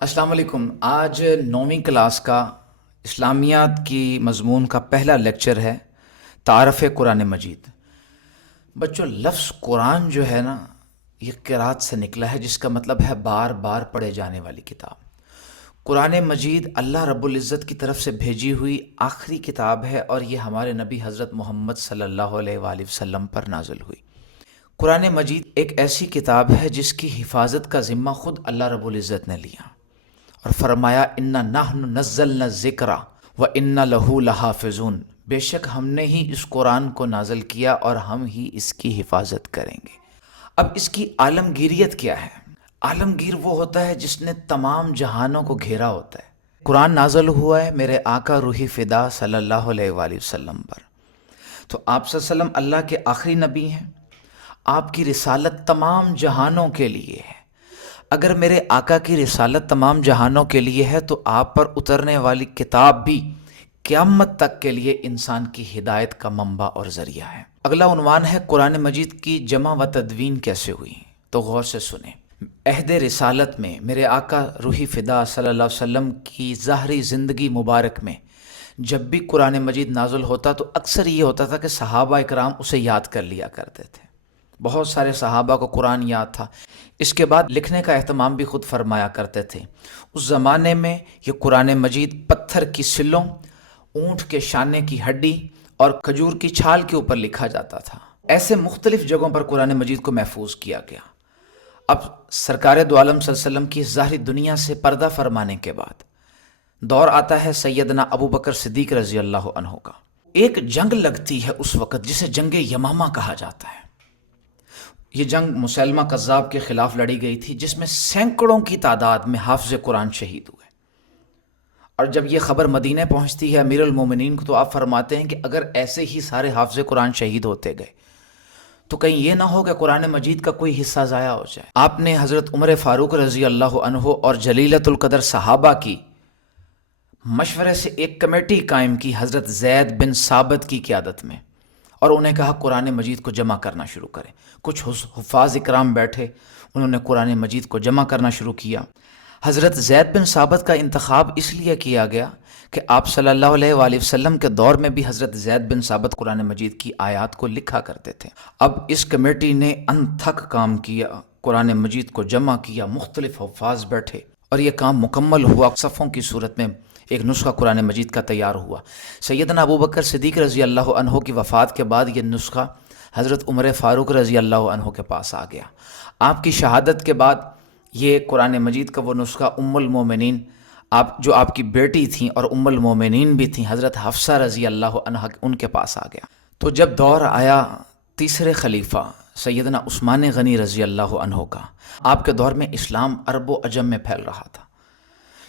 السلام علیکم۔ آج 9ویں کلاس کا اسلامیات کی مضمون کا پہلا لیکچر ہے تعارف قرآن مجید۔ بچوں، لفظ قرآن جو ہے نا، یہ قرات سے نکلا ہے، جس کا مطلب ہے بار بار پڑھے جانے والی کتاب۔ قرآن مجید اللہ رب العزت کی طرف سے بھیجی ہوئی آخری کتاب ہے، اور یہ ہمارے نبی حضرت محمد صلی اللہ علیہ وآلہ وسلم پر نازل ہوئی۔ قرآن مجید ایک ایسی کتاب ہے جس کی حفاظت کا ذمہ خود اللہ رب العزت نے لیا، اور فرمایا انا نحن نزلنا الذکر وانا لہ لحافظون، بے شک ہم نے ہی اس قرآن کو نازل کیا اور ہم ہی اس کی حفاظت کریں گے۔ اب اس کی عالمگیریت کیا ہے؟ عالمگیر وہ ہوتا ہے جس نے تمام جہانوں کو گھیرا ہوتا ہے۔ قرآن نازل ہوا ہے میرے آقا روحی فدا صلی اللہ علیہ وآلہ وسلم پر، تو آپ صلی اللہ علیہ وسلم اللہ کے آخری نبی ہیں۔ آپ کی رسالت تمام جہانوں کے لیے ہے۔ اگر میرے آقا کی رسالت تمام جہانوں کے لیے ہے تو آپ پر اترنے والی کتاب بھی قیامت تک کے لیے انسان کی ہدایت کا منبع اور ذریعہ ہے۔ اگلا عنوان ہے قرآن مجید کی جمع و تدوین کیسے ہوئی، تو غور سے سنیں۔ عہد رسالت میں میرے آقا روحی فدا صلی اللہ علیہ وسلم کی ظاہری زندگی مبارک میں جب بھی قرآن مجید نازل ہوتا تو اکثر یہ ہوتا تھا کہ صحابہ اکرام اسے یاد کر لیا کرتے تھے۔ بہت سارے صحابہ کو قرآن یاد تھا۔ اس کے بعد لکھنے کا اہتمام بھی خود فرمایا کرتے تھے۔ اس زمانے میں یہ قرآن مجید پتھر کی سلوں، اونٹ کے شانے کی ہڈی اور کھجور کی چھال کے اوپر لکھا جاتا تھا۔ ایسے مختلف جگہوں پر قرآن مجید کو محفوظ کیا گیا۔ اب سرکار دو عالم صلی اللہ علیہ وسلم کی ظاہری دنیا سے پردہ فرمانے کے بعد دور آتا ہے سیدنا ابو بکر صدیق رضی اللہ عنہ کا۔ ایک جنگ لگتی ہے اس وقت جسے جنگ یمامہ کہا جاتا ہے۔ یہ جنگ مسیلمہ کذاب کے خلاف لڑی گئی تھی، جس میں سینکڑوں کی تعداد میں حافظ قرآن شہید ہوئے۔ اور جب یہ خبر مدینہ پہنچتی ہے امیر المومنین کو، تو آپ فرماتے ہیں کہ اگر ایسے ہی سارے حافظ قرآن شہید ہوتے گئے تو کہیں یہ نہ ہو کہ قرآن مجید کا کوئی حصہ ضائع ہو جائے۔ آپ نے حضرت عمر فاروق رضی اللہ عنہ اور جلیلۃ القدر صحابہ کی مشورے سے ایک کمیٹی قائم کی حضرت زید بن ثابت کی قیادت میں، اور انہیں کہا قرآن مجید کو جمع کرنا شروع کریں۔ کچھ حفاظ اکرام بیٹھے، انہوں نے قرآن مجید کو جمع کرنا شروع کیا۔ حضرت زید بن ثابت کا انتخاب اس لیے کیا گیا کہ آپ صلی اللہ علیہ وآلہ وسلم کے دور میں بھی حضرت زید بن ثابت قرآن مجید کی آیات کو لکھا کرتے تھے۔ اب اس کمیٹی نے انتھک کام کیا، قرآن مجید کو جمع کیا، مختلف حفاظ بیٹھے، اور یہ کام مکمل ہوا۔ صفوں کی صورت میں ایک نسخہ قرآن مجید کا تیار ہوا۔ سیدنا ابو بکر صدیق رضی اللہ عنہ کی وفات کے بعد یہ نسخہ حضرت عمر فاروق رضی اللہ عنہ کے پاس آ گیا۔ آپ کی شہادت کے بعد یہ قرآن مجید کا وہ نسخہ ام المومنین، جو آپ کی بیٹی تھیں اور ام المومنین بھی تھیں، حضرت حفصہ رضی اللہ عنہ، ان کے پاس آ گیا۔ تو جب دور آیا تیسرے خلیفہ سیدنا عثمان غنی رضی اللہ عنہ کا، آپ کے دور میں اسلام عرب و عجم میں پھیل رہا تھا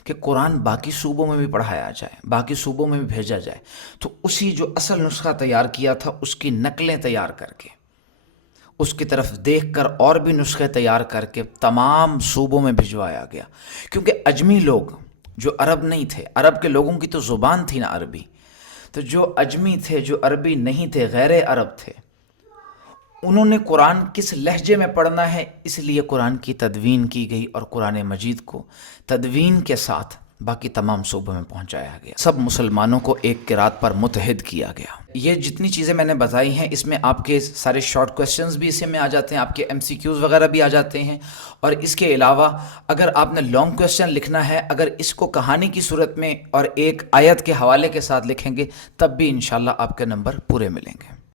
کہ قرآن باقی صوبوں میں بھی پڑھایا جائے، باقی صوبوں میں بھی بھیجا جائے۔ تو اسی جو اصل نسخہ تیار کیا تھا اس کی نقلیں تیار کر کے، اس کی طرف دیکھ کر اور بھی نسخے تیار کر کے تمام صوبوں میں بھجوایا گیا۔ کیونکہ اجمی لوگ جو عرب نہیں تھے، عرب کے لوگوں کی تو زبان تھی نا عربی، تو جو اجمی تھے، جو عربی نہیں تھے، غیر عرب تھے، انہوں نے قرآن کس لہجے میں پڑھنا ہے، اس لیے قرآن کی تدوین کی گئی، اور قرآن مجید کو تدوین کے ساتھ باقی تمام صوبوں میں پہنچایا گیا۔ سب مسلمانوں کو ایک قرات پر متحد کیا گیا۔ یہ جتنی چیزیں میں نے بتائی ہیں، اس میں آپ کے سارے شارٹ کویسچنز بھی اسی میں آ جاتے ہیں، آپ کے MCQs وغیرہ بھی آ جاتے ہیں، اور اس کے علاوہ اگر آپ نے لانگ کویسچن لکھنا ہے، اگر اس کو کہانی کی صورت میں اور ایک آیت کے حوالے کے ساتھ لکھیں گے، تب بھی انشاءاللہ آپ کے نمبر پورے ملیں گے۔